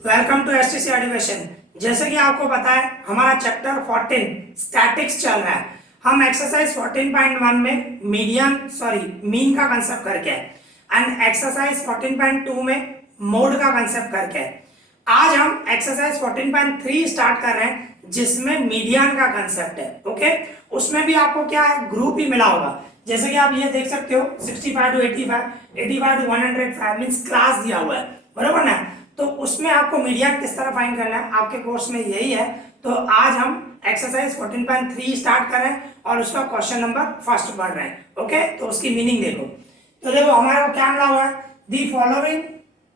Welcome to STC education. जैसे कि आपको पता है हमारा चैप्टर 14 स्टैटिक्स चल रहा है। हम एक्सरसाइज 14.1 में मीन का कंसेप्ट करके एंड एक्सरसाइज 14.2 में मोड का कंसेप्ट करके आज हम एक्सरसाइज 14.3 स्टार्ट कर रहे हैं जिसमें मीडियन का कंसेप्ट है। ओके, उसमें भी आपको क्या है, ग्रुप ही मिला होगा। जैसे कि आप ये देख सकते हो 65 टू 85, 85 टू 105 मींस क्लास दिया हुआ है, बराबर ना। तो उसमें आपको मीडियन किस तरह फाइंड करना है आपके कोर्स में यही है। तो आज हम एक्सरसाइज 14.3 स्टार्ट कर रहे हैं और उसका क्वेश्चन नंबर फर्स्ट पढ़ रहे हैं। ओके, तो उसकी मीनिंग देखो। तो देखो हमारे को क्या मिला हुआ है, दी फॉलोइंग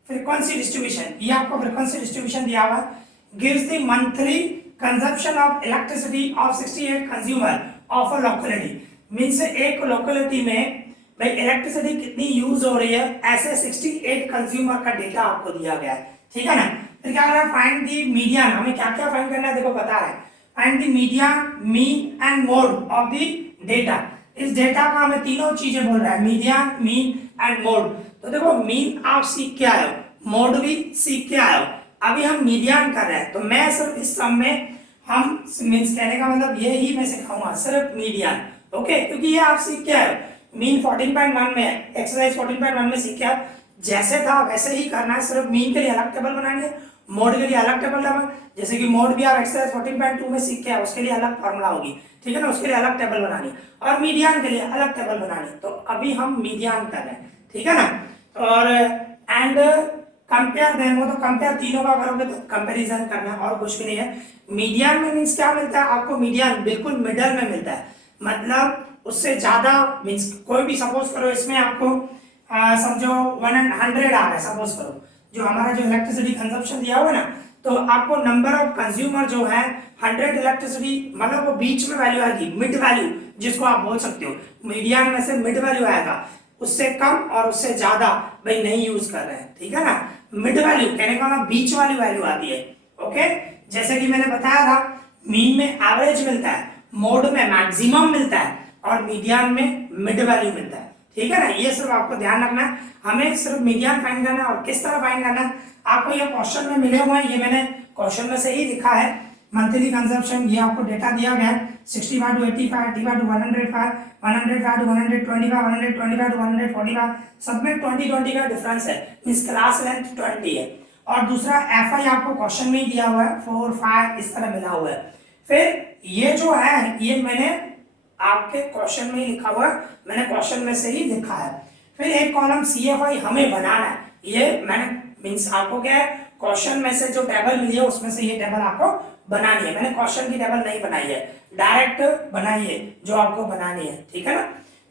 फ्रीक्वेंसी डिस्ट्रीब्यूशन, ये आपको फ्रीक्वेंसी डिस्ट्रीब्यूशन दिया हुआ है, gives the monthly consumption of elasticity of 68 consumer of a locality. Means एक लोकेलिटी में भाई इलेक्ट्रिसिटी कितनी यूज हो रही है, ऐसे 68 कंज्यूमर का डेटा आपको दिया गया है, ठीक है ना। फिर क्या करना है, फाइंड दी मीडियन। हमें क्या क्या फाइंड करना है, देखो बता रहे हैं, find the median, mean and mode of the data. इस डेटा का हमें तीनों चीजें बोल रहा है, मीडियन, मीन एंड मोड। तो देखो मीन आप सीख के आए हो, मोड भी सीख के आए हो, अभी हम मीडियन कर रहे हैं। तो मैं सिर्फ इस सम में हम मीन्स कहने का मतलब ये ही मैं सिखाऊंगा, सिर्फ मीडियन। ओके, क्योंकि ये आप सीख के आए हो, मीन 14.1 में एक्सरसाइज 14.1 में सीख के आप जैसे था वैसे ही करना है। सिर्फ मीन के लिए अलग टेबल बनानी है, मोड के लिए अलग टेबल बनाना। जैसे कि मोड भी आप एक्सरसाइज 14.2 में सीख के आए, उसके लिए अलग फॉर्मूला होगी, ठीक है ना, उसके लिए अलग टेबल बनानी है, और मीडियन के लिए अलग टेबल बनानी है। तो अभी हम मीडियन कर रहे हैं, ठीक है ना। और एंड कंपेयर देन, वो तो कंपेयर तीनों का करोगे तो कंपैरिजन करना है और कुछ भी नहीं है। मीडियन में मीन्स क्या मिलता है आपको, मीडियन बिल्कुल मिडल में मिलता है, मतलब उससे ज्यादा मीन्स कोई भी सपोज करो इसमें आपको समझो 100 आ रहा है, सपोज करो जो हमारा जो इलेक्ट्रिसिटी कंजप्शन दिया हुआ है ना, तो आपको नंबर ऑफ कंज्यूमर जो है 100 इलेक्ट्रिसिटी, मतलब वो बीच में वैल्यू आएगी, मिड वैल्यू जिसको आप बोल सकते हो। मीडियन में से मिड वैल्यू आएगा, उससे कम और उससे ज्यादा भाई नहीं यूज कर रहे हैं, ठीक है ना। मिड वैल्यू कहने का मतलब बीच वाली वैल्यू आती है। ओके, जैसे कि मैंने बताया था मीन में एवरेज मिलता है, मोड में मैक्सिमम मिलता है और मीडियन में मिड वैल्यू मिलता है, ठीक है ना। ये सिर्फ आपको ध्यान रखना है, हमें सिर्फ मीडियन फाइंड करना है। और किस तरह फाइंड करना है आपको ये क्वेश्चन में मिले हुए हैं, ये मैंने क्वेश्चन में से ही लिखा है। मंथली कंजप्शन ये आपको डेटा दिया गया है 65 टू 85, 85 टू 105, 105 टू 125, 125 टू 145, सब में 20 का डिफरेंस है, मींस क्लास लेंथ 20 है। और दूसरा एफआई आपको क्वेश्चन में ही दिया हुआ है 4, 5 इस तरह मिला हुआ है। फिर ये जो है ये मैंने आपके क्वेश्चन में ही लिखा हुआ है, मैंने क्वेश्चन में से ही लिखा है। फिर एक कॉलम सीएफआई हमें बनाना है, ये मैंने मींस आपको क्या है, क्वेश्चन में से जो टेबल मिली है उसमें से ये टेबल आपको बनानी है। मैंने क्वेश्चन की टेबल नहीं बनाई है, डायरेक्ट बनाई है जो आपको बनानी है, ठीक है ना।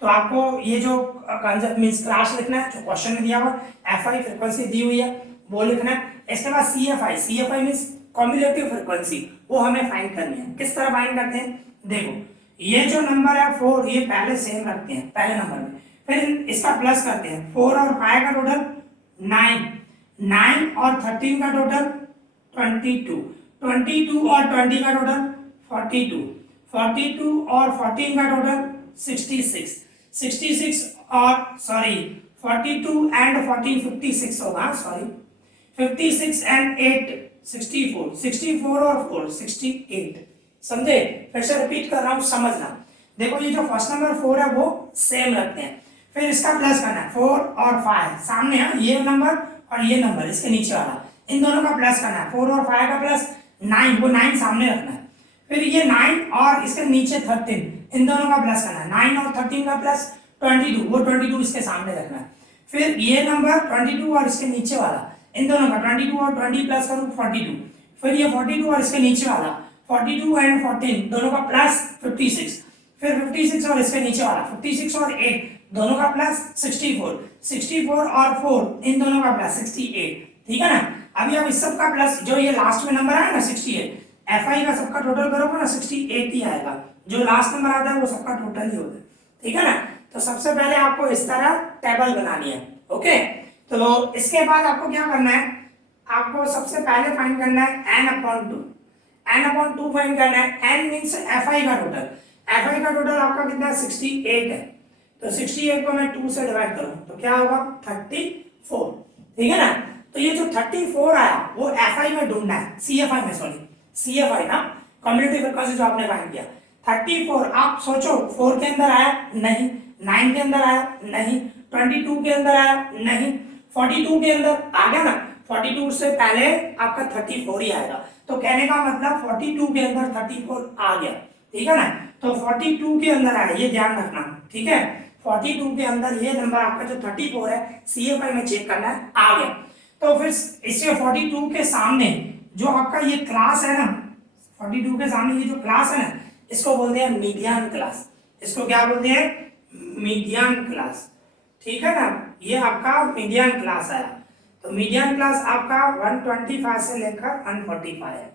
तो आपको ये जो कंसेप्ट मींस क्लास लिखना है जो क्वेश्चन में दिया हुआ, एफआई फ्रीक्वेंसी दी हुई है वो लिखना है। इसके बाद CFI, CFI means cumulative frequency, वो हमें फाइंड करनी है। किस तरह फाइंड करते हैं, देखो ये जो नंबर है 4, ये पहले सेम रखते हैं पहले नंबर में, फिर इसका प्लस करते हैं, 4 और 5 का टोटल 9, 9 और 13 का टोटल 22, 22 और 20 का टोटल 42, 42 और 14 का टोटल 66, 66 और 42 एंड 14 56 होगा, 56 एंड 8 64, 64 और 4 68, समझे। फिर से रिपीट कर रहा हूं, समझना। देखो ये जो फर्स्ट नंबर 4 है वो सेम रखते हैं, फिर इसका प्लस करना है, 4 और 5 सामने है, ये नंबर और ये नंबर इसके नीचे वाला, इन दोनों का प्लस करना है, 4 और 5 का प्लस 9, वो 9 सामने रखना है। फिर ये 9 और इसके नीचे 13, इन दोनों का प्लस करना है, 9 और 13 का प्लस 22, वो 22 इसके सामने रखना है। फिर ये नंबर 22 और इसके नीचे वाला, इन दोनों का 22 और 20 प्लस करूं 42, फिर ये 42 और इसके नीचे वाला 42 एंड 14 दोनों का प्लस 56, फिर 56 और इसके नीचे वाला 56 और 8 दोनों का प्लस 64, 64 और 4 इन दोनों का प्लस 68, ठीक है ना। अभी अब इस सब का प्लस, जो ये लास्ट में नंबर आया ना 68, एफआई का सबका टोटल करोगे ना 68 ही आएगा, जो लास्ट नंबर आता है वो सबका टोटल ही होगा, ठीक है ना। तो सबसे पहले आपको इस तरह टेबल बनानी है। ओके, तो इसके बाद आपको क्या करना है, आपको सबसे पहले फाइंड करना है n/2, n/2 फाइंड करना है। n मींस fi का टोटल, fi का टोटल आपका कितना है 68 है, तो 68 को मैं 2 से डिवाइड करूं तो क्या होगा 34, ठीक है ना। तो ये जो 34 आया वो एफ में ढूंढना है, सी एफ आई ना, कम्युनिटी फ्रीक्वेंसी जो आपने फाइंड किया 34। आप सोचो 4 के अंदर आया नहीं, 9 के अंदर आया नहीं, 22 के अंदर आया नहीं, 42 के अंदर आ गया ना, 42 से पहले आपका 34 ही आएगा। तो कहने का मतलब 42 के अंदर 34 आ गया, ठीक है ना। तो 42 के अंदर आया, ये ध्यान रखना, ठीक है। 42 के अंदर ये नंबर आपका जो 34 है CFI में चेक करना है, आ गया। तो फिर इससे 42 के सामने जो आपका ये क्लास है ना, 42 के सामने ये जो क्लास है ना, इसको बोलते हैं मीडियन क्लास। इसको क्या बोलते हैं? मीडियन क्लास, ठीक है ना। ये आपका मीडियन क्लास आया। तो मीडियन क्लास आपका 125 से लेकर 145 है।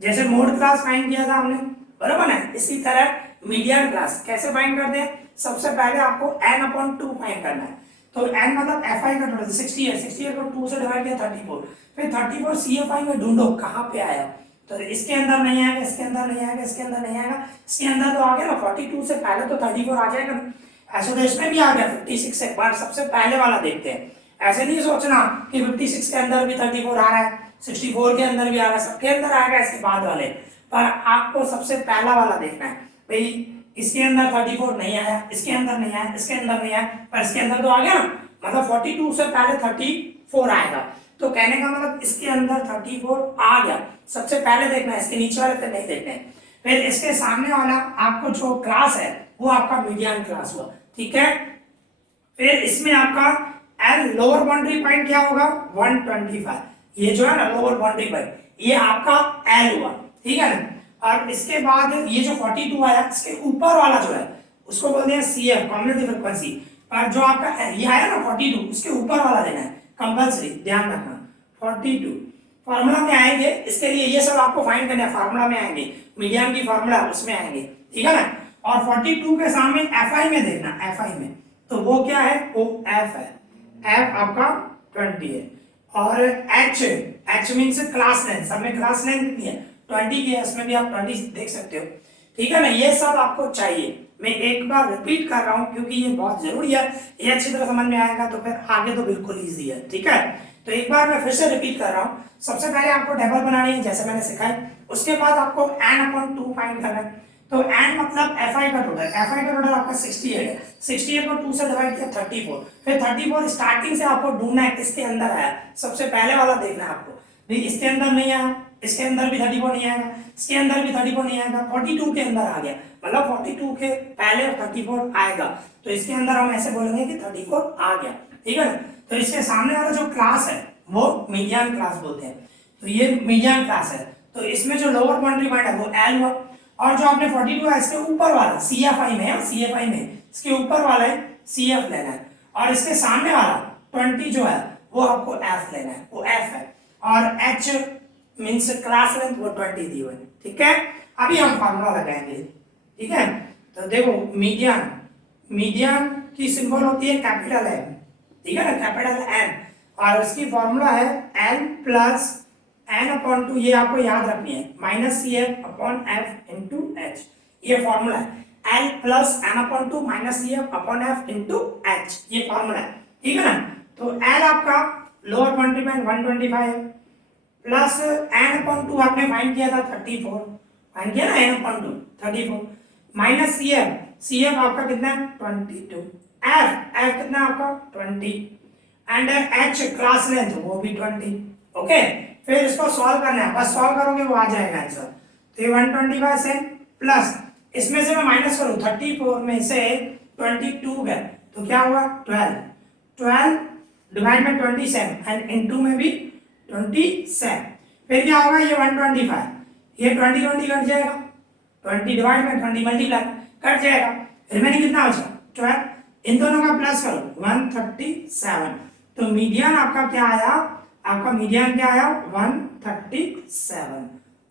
जैसे मोड क्लास फाइंड किया था हमने, बराबर है, इसी तरह मीडियन क्लास कैसे फाइंड करते हैं? सबसे पहले आपको n/2 फाइंड करना है। तो n मतलब fi का टोटल 60 है, 60 को 2 से डिवाइड किया 34, फिर 34 CFI में ढूंढो कहाँ पे आया। तो इसके अंदर नहीं आएगा, इसके अंदर नहीं आएगा, इसके अंदर नहीं आएगा, इसके अंदर तो आ गया ना, 42 से पहले तो 34 आ जाएगा। ऐसे तो इसमें भी आ गया 56 से, एक बार सबसे पहले वाला देखते हैं। ऐसे नहीं सोचना कि 56 के अंदर भी 34 आ रहा है, 64 के अंदर भी आ रहा है, सबके अंदर आएगा इसके बाद वाले, पर आपको सबसे पहला वाला देखना है। भाई इसके अंदर 34 नहीं आया, इसके अंदर नहीं आया, इसके अंदर नहीं आया, पर इसके अंदर तो आ गया ना, मतलब 42 से पहले 34 आएगा। तो कहने का मतलब इसके अंदर 34 आ गया, सबसे पहले देखना है, इसके नीचे वाले पे नहीं देखना है। फिर इसके सामने वाला आपको जो क्लास है वो आपका मीडियन क्लास हुआ, ठीक है। फिर इसमें आपका एल लोअर बाउंड्री पॉइंट क्या होगा? 125। ये जो है ना लोअर बाउंड्री पॉइंट, ये आपका एल हुआ, ठीक है ना। और इसके बाद ये जो 42 आया, इसके ऊपर वाला जो है उसको बोलते हैं CF, कम्युनिटी फ्रीक्वेंसी। पर जो आपका ये आया ना 42, उसके ऊपर वाला लेना है कंपल्सरी, ध्यान रखना। 42 फार्मूला में आएंगे, इसके लिए ये सब आपको फाइंड करना है, फार्मूला में आएंगे, मीडियन की फार्मूला उसमें आएंगे, ठीक है ना। और 42 के सामने FI में देखना, FI में तो वो क्या है? वो F है, F आपका 20 है। और H मीन्स क्लास लेंथ, सब में क्लास लेंथ कितनी है? 20 की है, इसमें भी आप 20 देख सकते हो, ठीक है ना। ये सब आपको चाहिए, मैं एक बार रिपीट कर रहा हूँ क्योंकि ये बहुत जरूरी है, ये अच्छी तरह समझ में आएगा तो फिर आगे तो बिल्कुल ईजी है, ठीक है। तो एक बार मैं फिर से रिपीट कर रहा हूँ। सबसे पहले आपको टेबल बनानी है जैसे मैंने सिखाया, उसके बाद आपको n/2 फाइंड करना है। तो n मतलब FI का टोटल आपका 68 है, 68 को 2 से डिवाइड किया 34, फिर 34 स्टार्टिंग से आपको ढूंढना है किसके अंदर आया, सबसे पहले वाला देखना है आपको। भाई इसके अंदर नहीं आया, इसके अंदर भी 34 नहीं आएगा, इसके अंदर भी 34 नहीं आएगा, 42 के अंदर आ गया, मतलब 42 के पहले 34 आएगा, तो इसके अंदर हम ऐसे बोलेंगे कि 34 आ गया, ठीक है ना। तो इसके सामने वाला जो क्लास है वो मीडियन क्लास बोलते हैं। तो ये मीडियन क्लास है, तो इसमें जो लोअर बाउंड्री पॉइंट है वो L हुआ, और जो आपने 42 है इसके ऊपर वाला CFI में है, CFI में इसके ऊपर वाला है CF लेना है, और इसके सामने वाला 20 जो है वो आपको F लेना है, वो F है। और H मीन्स क्लास लेंथ वो 20 दी हुई है, ठीक है। अभी हम फार्मूला लगाएंगे, ठीक है। तो देखो मीडियन की सिंबल होती है कैपिटल M, ठीक है ना, कैपिटल M, और इसकी फॉर्मूला है L प्लस n/2, ये आपको याद रखनी है, -CF/F into H, ये फॉर्मूला है। L plus n/2 -CF/F into H, ये फॉर्मूला है, ठीक है ना। तो L आपका लोअर बाउंड्री पॉइंट 125 है, प्लस n/2 आपने फाइंड किया था 34, फाइंड किया ना n/2 34, माइनस CF आपका कितना है 22, F कितना आपका 20, एंड H क्लास लेंथ वो भी 20, ओके। फिर इसको सॉल्व करना है, बस सॉल्व करोगे वो आ जाएगा आंसर। तो ये 125 से प्लस इसमें से मैं माइनस करूं 34 में से 22 गए तो क्या हुआ 12 डिवाइड में 27 एंड इनटू में भी 27, फिर क्या होगा ये 125, ये 20 कट जाएगा, 20 डिवाइड में 20 मल्टीप्लाई कट जाएगा, रिमेनिंग कितना बचा 12, इन दोनों का प्लस करो 137। तो मीडियन आपका क्या आया, आपका मीडियन क्या आया 137,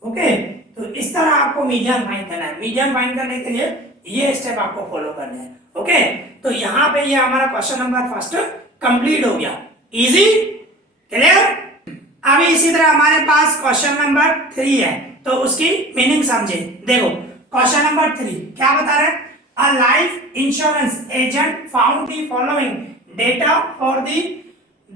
ओके। तो इस तरह आपको मीडियन फाइंड करना है। मीडियन फाइंड करने के लिए ये स्टेप आपको फॉलो करने हैं, ओके। तो यहाँ पे ये हमारा क्वेश्चन नंबर फर्स्ट कंप्लीट हो गया, इजी, क्लियर। अभी इसी तरह हमारे पास क्वेश्चन नंबर 3 है, तो उसकी मीनिंग समझे। देखो क्वेश्चन नंबर 3 क्या बता रहे हैं, a life insurance agent found the following data for the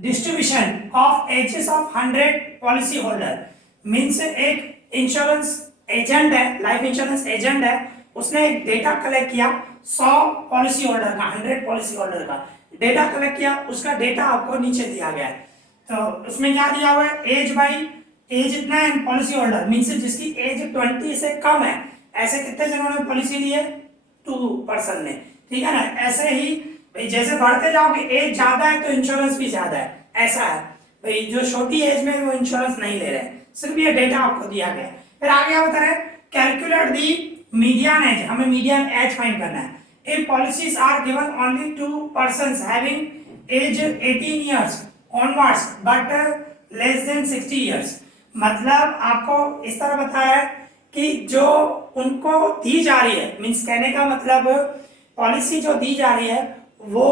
distribution of ages of 100 policy holder, means एक इंश्योरेंस एजेंट है, लाइफ इंश्योरेंस एजेंट है, उसने एक डेटा कलेक्ट किया 100 पॉलिसी होल्डर का, 100 पॉलिसी होल्डर का डेटा कलेक्ट किया, उसका डेटा आपको नीचे दिया गया है। तो उसमें क्या दिया हुआ है, एज बाई एज इतना है पॉलिसी होल्डर, मीन्स जिसकी एज 20 से कम है, ऐसे कितने जनों ने पॉलिसी ली है, 2 पर्सन ने, ठीक है ना। ऐसे ही भाई जैसे बढ़ते जाओगे, एज ज्यादा है तो इंश्योरेंस भी ज्यादा है, ऐसा है भाई। जो छोटी एज में वो इंश्योरेंस नहीं ले रहे, सिर्फ ये डेटा आपको दिया गया है। फिर आगे क्या बता रहे हैं, कैलकुलेट दी मीडियन एज, हमें मीडियन एज फाइंड करना है। If policies are given only to persons having age 18 years onwards but less than 60 years, मतलब आपको इस तरह बताया है कि जो उनको दी जा रही है, मीन्स कहने का मतलब पॉलिसी जो दी जा रही है वो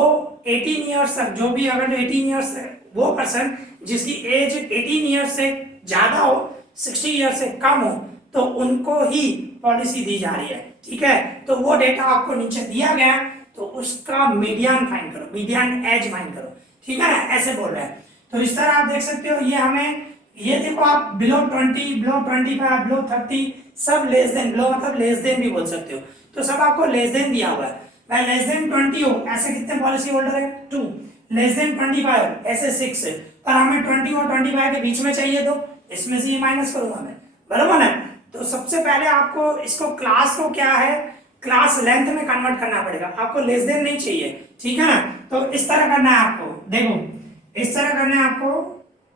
18 ईयर्स तक, जो भी अगर 18 ईयर्स वो पर्सन जिसकी एज 18 ईयर्स से ज्यादा हो, 60 ईयर्स से कम हो, तो उनको ही पॉलिसी दी जा रही है, ठीक है। तो वो डेटा आपको नीचे दिया गया, तो उसका मीडियन फाइंड करो, मीडियन एज फाइंड करो, ठीक है ना, ऐसे बोल रहे हैं। तो इस तरह आप देख सकते हो, ये हमें, ये देखो आप बिलो 20, बिलो 25, बिलो 30, सब लेस देन, बिलो मतलब लेस देन भी बोल सकते हो, तो सब आपको लेस देन दिया हुआ है। भाई लेस देन 20 हो, ऐसे कितने पॉलिसी होल्डर है, 2, लेस देन 25 ऐसे 6, पर हमें 20 और 25 के बीच में चाहिए, तो इसमें से ये माइनस करूंगा मैं, बराबर ना। तो सबसे पहले आपको इसको क्लास को क्या है, क्लास लेंथ में कन्वर्ट करना पड़ेगा, आपको लेस देन नहीं चाहिए, ठीक है ना। तो इस तरह करना है आपको, देखो इस तरह करना है आपको,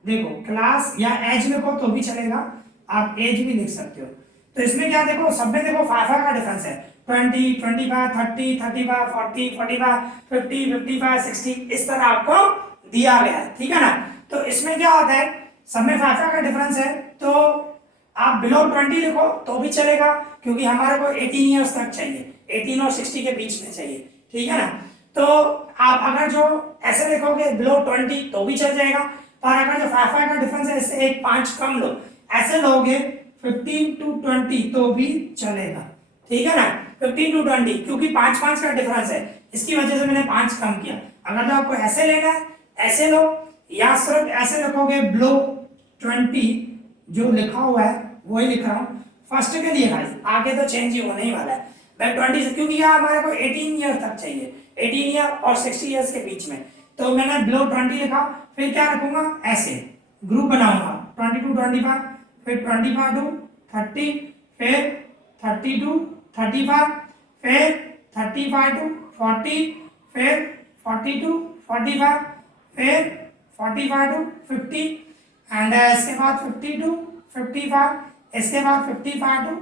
देखो क्लास या एज लिखो तो भी चलेगा, आप एज भी लिख सकते हो। तो इसमें क्या देखो, सब में देखो 5 का डिफरेंस है, 20, 25, 30, 35, 40, 45, 50, 55, 60, इस तरह आपको दिया गया है, ठीक है ना। तो इसमें क्या होता है, सब में 5 का डिफरेंस है, तो आप बिलो 20 लिखो तो भी चलेगा, क्योंकि हमारे को 18 ईयर्स तक चाहिए, 18 और 60 के बीच में चाहिए, ठीक है ना। तो आप अगर जो ऐसे लिखोगे बिलो 20 तो भी चल जाएगा, पर अगर जो 5 का डिफरेंस है, इससे एक 5 कम लो, ऐसे लोगे 15 to 20 तो भी चलेगा, ठीक है ना। 15 to 20 क्योंकि 5 का डिफरेंस है, इसकी वजह से मैंने 5 कम किया। अगर जो आपको ऐसे लेना है ऐसे लो, या सिर्फ ऐसे लिखोगे बिलो 20, जो लिखा हुआ है वही लिख रहा हूँ फर्स्ट के लिए भाई, आगे तो चेंज ही होने ही वाला है। मैं 20 से, क्योंकि यहाँ हमारे को 18 ईयर तक चाहिए, 18 ईयर और 60 ईयर्स के बीच में, तो मैंने बिलो 20 लिखा। फिर क्या रखूंगा, ऐसे ग्रुप बनाऊंगा, 20 to 25, फिर 25 to 30, फिर 30 to 35, फिर 35 to 40, फिर 40 to 45, फिर 45 to 50, एंड इसके बाद 50 to 55, इसके बाद 55 to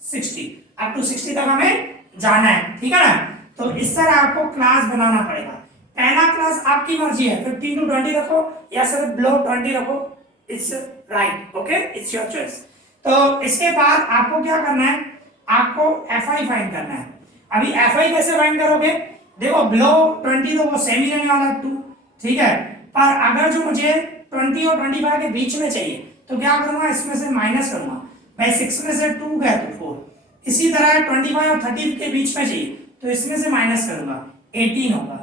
60, अप टू 60 तक हमें जाना है, ठीक है ना। तो इस तरह आपको क्लास बनाना पड़ेगा। पहला क्लास आपकी मर्जी है, 15 to 20 रखो या सिर्फ बिलो 20 रखो, it's right, okay, it's your choice. तो इसके बाद आपको क्या करना है, आपको एफआई फाइंड करना है। अभी एफआई कैसे फाइंड करोगे, देखो बिलो 20 तो वो सेम ही रहने वाला है 2, ठीक है, पर अगर जो मुझे 20 और 25 के बीच में चाहिए, तो क्या करूंगा, इसमें से माइनस करूंगा, भाई 6 में से 2 गया तो 4, इसी तरह 25 और 30 के बीच में चाहिए, तो इसमें से माइनस करूंगा, 18 होगा,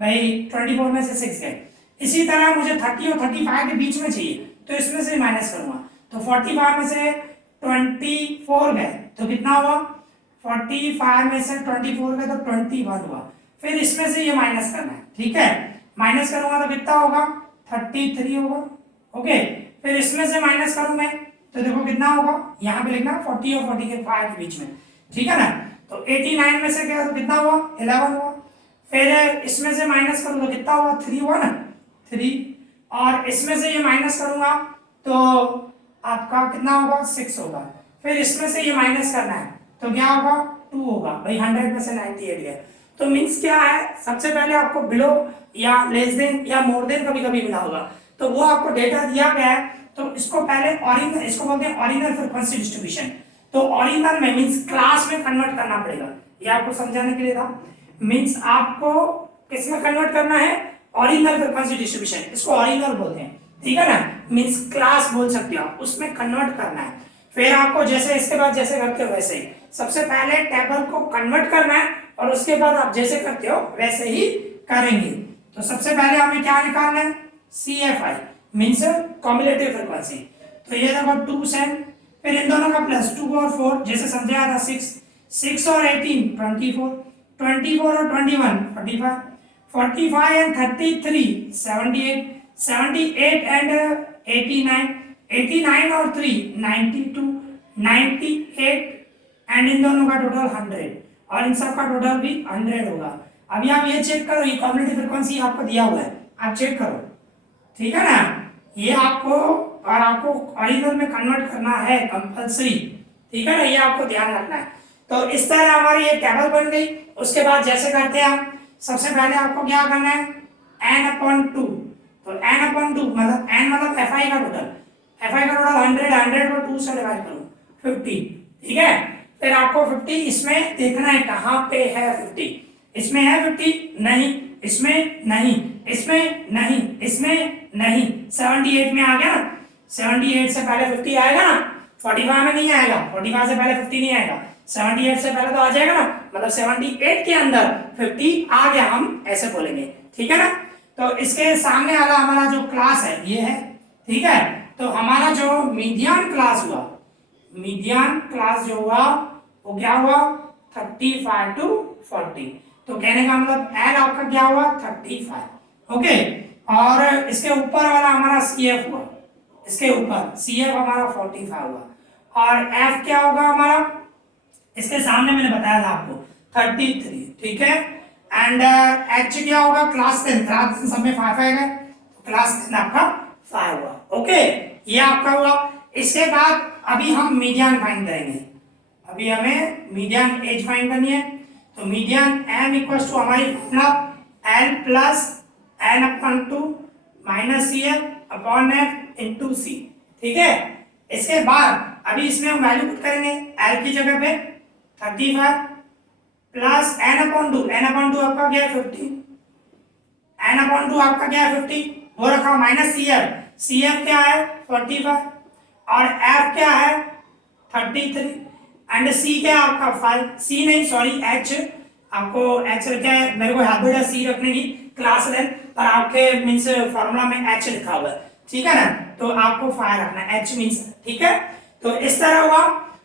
भाई 24 में से 6 गए। इसी तरह मुझे 30 और 35 के बीच में चाहिए, तो इसमें से माइनस करूंगा, तो 45 में से 24 गए तो कितना हुआ, 45 में से 24 गए तो 21 हुआ, फिर इसमें से ये माइनस करना है, ठीक है, माइनस करूंगा तो कितना होगा, 33 होगा, ओके। फिर इसमें से माइनस करूं मैं तो देखो कितना होगा, यहाँ पे लिखना 40 और 45 के बीच में, ठीक है ना। तो 89 में से क्या, तो कितना हुआ, 11 हुआ। फिर इसमें से माइनस करूँ तो कितना हुआ, 3 हुआ ना, 3, और इसमें से ये माइनस करूंगा तो आपका कितना होगा, 6 होगा। फिर इसमें से ये माइनस करना है तो क्या होगा, 2 होगा, भाई 100 में से 98 गया। तो मीन्स क्या है, सबसे पहले आपको बिलो या लेस देन या मोर देन कभी कभी मिला होगा, तो वो आपको डेटा दिया गया है, तो इसको पहले ऑरिजिनल, इसको बोलते हैं ऑरिजिनल फ्रीक्वेंसी डिस्ट्रीब्यूशन। तो ऑरिजिनल में मीन्स क्लास में कन्वर्ट करना पड़ेगा, ये आपको समझाने के लिए था। मीन्स आपको किस में कन्वर्ट करना है, ऑरिजिनल फ्रीक्वेंसी डिस्ट्रीब्यूशन, इसको ऑरिजिनल बोलते हैं, ठीक है ना, मीन्स क्लास बोल सकते हो आप, उसमें कन्वर्ट करना है। फिर आपको जैसे इसके बाद जैसे करते हो वैसे ही, सबसे पहले टेबल को कन्वर्ट करना है और उसके बाद आप जैसे करते हो वैसे ही करेंगे। तो सबसे पहले हमें क्या निकालना है, CFI मीन्स कॉम्युलेटिव फ्रीक्वेंसी। तो ये देखो 2 से, फिर इन दोनों का प्लस 2 और 4 जैसे समझाया था, 6 और 18 24, 24 और 21 45, 45 एंड 33 78, 78 एंड 89, 89 और 3 92, 98 एंड इन दोनों का टोटल 100 और इन सब का टोटल भी 100 होगा। अभी आप ये चेक करो, ये कॉम्युलेटिव फ्रीक्वेंसी आपको दिया हुआ है, आप चेक करो, ठीक है ना। ये आपको और आपको ओरिजिनल में कन्वर्ट करना है कंपलसरी, ठीक है ना, ये आपको ध्यान रखना है। तो इस तरह हमारी ये टेबल बन गई। उसके बाद जैसे करते हैं हम, सबसे पहले आपको क्या करना है, n/2। तो n/2 मतलब n मतलब fi का टोटल, fi का टोटल 100, 100 को 2 से डिवाइड करो 50, ठीक है। फिर आपको 50 इसमें देखना है कहाँ पे है 50, इसमें है 50 नहीं, इसमें नहीं, इसमें नहीं, इसमें नहीं, 78 में आ गया ना, 78 से पहले 50 आएगा ना, 45 में नहीं आएगा, 45 से पहले 50 नहीं आएगा, 78 से पहले तो आ जाएगा ना, मतलब 78 के अंदर 50 आ गया, हम ऐसे बोलेंगे, ठीक है ना। तो इसके सामने वाला हमारा जो क्लास है ये है, ठीक है। तो हमारा जो मीडियन क्लास हुआ, मीडियन क्लास जो हुआ वो क्या हुआ, 35 to 40। तो कहने का मतलब एल आपका क्या हुआ, 35, ओके। और इसके ऊपर वाला हमारा CF हुआ, इसके ऊपर CF हमारा 45 हुआ, और F क्या होगा हमारा, इसके सामने मैंने बताया था आपको 33, ठीक है। एंड H क्या होगा, क्लास 10, क्लास 10 सब में 5 आएगा, क्लास 10 आपका 5 हुआ, ओके, ये आपका हुआ। इसके बाद अभी हम मीडियन फाइंड करेंगे, अभी हमें मीडियन एज फाइंड करनी है। तो मीडियन m इक्वल्स टू हमारी formula l plus n/2 minus CF upon f into c, ठीक है। इसके बाद अभी इसमें हम वैल्यू पुट करेंगे, l की जगह पे 35 प्लस n/2, n/2 आपका क्या है 50, n/2 आपका क्या है 50, वो रखा माइनस CF, CF क्या है 45 और F क्या है 33 एंड C क्या है आपका 5, C नहीं सॉरी H, आपको H क्या है, मेरे को हैबिट है C रखने की क्लास लेंथ, पर आपके मींस फार्मूला में H लिखा हुआ है, ठीक है ना, तो आपको 5 रखना है, H मींस, ठीक है। तो इस तरह हुआ।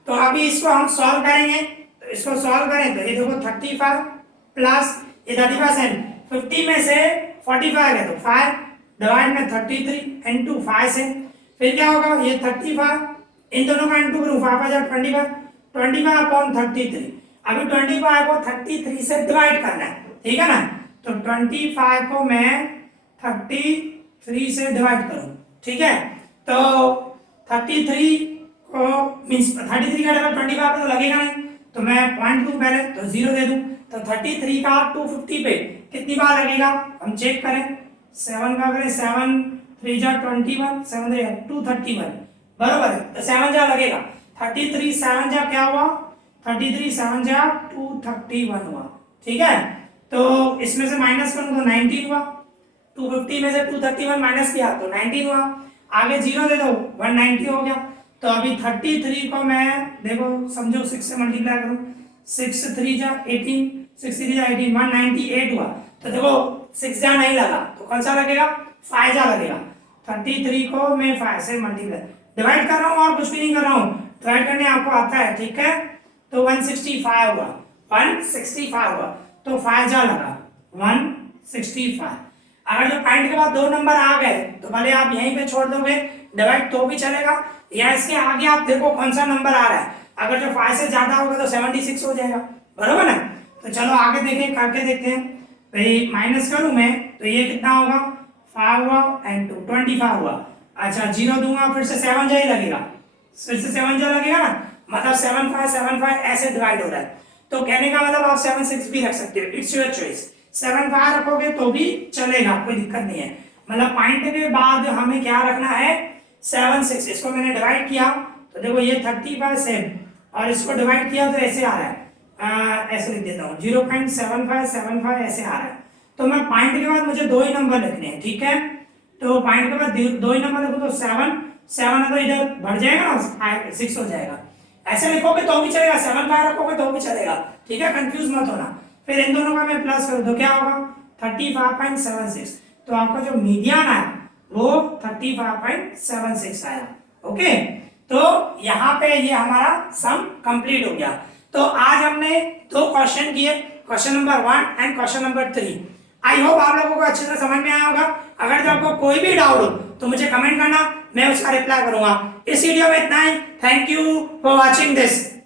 तो अभी इसको हम सॉल्व करेंगे, तो इसको सॉल्व करें तो ये देखो 35 प्लस ये 35 50 में से 45 है तो 5 डिवाइड में 33 इनटू 5 से, फिर क्या होगा ये 35 इन दोनों का इनटू करूं 5 5 25 25 अपॉन 33। अभी 25 को 33 से डिवाइड करना है, ठीक है ना। तो 25 को मैं 33 से डिवाइड करूं, ठीक है। तो 33 को मींस 33 का डबल 25 पे तो लगेगा नहीं, तो मैं पॉइंट दूं पहले, तो 0 दे दूं। तो 33 का 250 पे कितनी बार लगेगा हम चेक करें, 7 का करें, 7 3 जा 21, 7 3 231, बराबर है, तो 7 जा लगेगा, 33 7 जा क्या हुआ, 33 7 जा 231 हुआ, ठीक है। तो इसमें से माइनस करूं तो 19 हुआ, 250 में से 231 माइनस किया तो 19 हुआ, आगे 0 दे दो 190 हो गया। तो अभी 33 को मैं देखो समझो 6 से मल्टीप्लाई करूं, 6 3 जा 18, 6 3 जा 18, 198 हुआ। तो देखो 6 जा नहीं लगा तो कौन सा लगेगा, 5 जा लगेगा। 33 को मैं 5 से मल्टीप्लाई डिवाइड कर रहा हूं और कुछ भी नहीं कर रहा हूं, डिवाइड करने आपको आता है, ठीक है। तो 165 हुआ, 165 हुआ, तो 5 जा लगा 165। अगर जो पॉइंट के बाद 2 नंबर आ गए तो भले आप यहीं पे छोड़ दोगे डिवाइड तो भी चलेगा, या इसके आगे आप देखो कौन सा नंबर आ रहा है, अगर जो 5 से ज्यादा होगा तो 76 हो जाएगा, बरोबर ना। तो चलो आगे देखें, करके देखते हैं। भाई माइनस करूं मैं तो ये कितना होगा 5 हुआ एंड 25 हुआ, अच्छा 0 दूंगा फिर से 7 जा ही लगेगा, फिर से 7 जा लगेगा ना, मतलब 7 5 7 5 ऐसे डिवाइड हो रहा है। तो कहने का मतलब आप 7 6 भी रख सकते हो, इट्स योर चॉइस, 7 5 रखोगे तो भी चलेगा, कोई दिक्कत नहीं है। मतलब पॉइंट के बाद हमें क्या रखना है 7 6, इसको मैंने डिवाइड किया तो देखो ये 35 सेम, और इसको डिवाइड किया तो ऐसे आ रहा है, ऐसे लिख देता हूँ 0.7575 ऐसे आ रहा है। तो मैं पॉइंट के बाद मुझे 2 ही नंबर लिखने हैं, ठीक है। तो पॉइंट के बाद 2 ही नंबर लिखो तो 7 है तो इधर बढ़ जाएगा ना 6 हो जाएगा, ऐसे लिखोगे तो भी चलेगा, 7 5 रखोगे तो भी चलेगा, ठीक है, कंफ्यूज मत होना। फिर इन दोनों का मैं प्लस करूँ तो क्या होगा 35.76। तो आपका जो मीडियन है वो 35.76 आया। ओके, तो यहाँ पे ये हमारा सम कंप्लीट हो गया। तो आज हमने दो क्वेश्चन किए, question number 1 and question number 3। I hope आप लोगों को अच्छे से समझ में आया होगा। अगर जो आपको कोई भी डाउट हो तो मुझे कमेंट करना, मैं उसका रिप्लाई करूंगा। इस वीडियो में इतना ही। Thank you for watching this.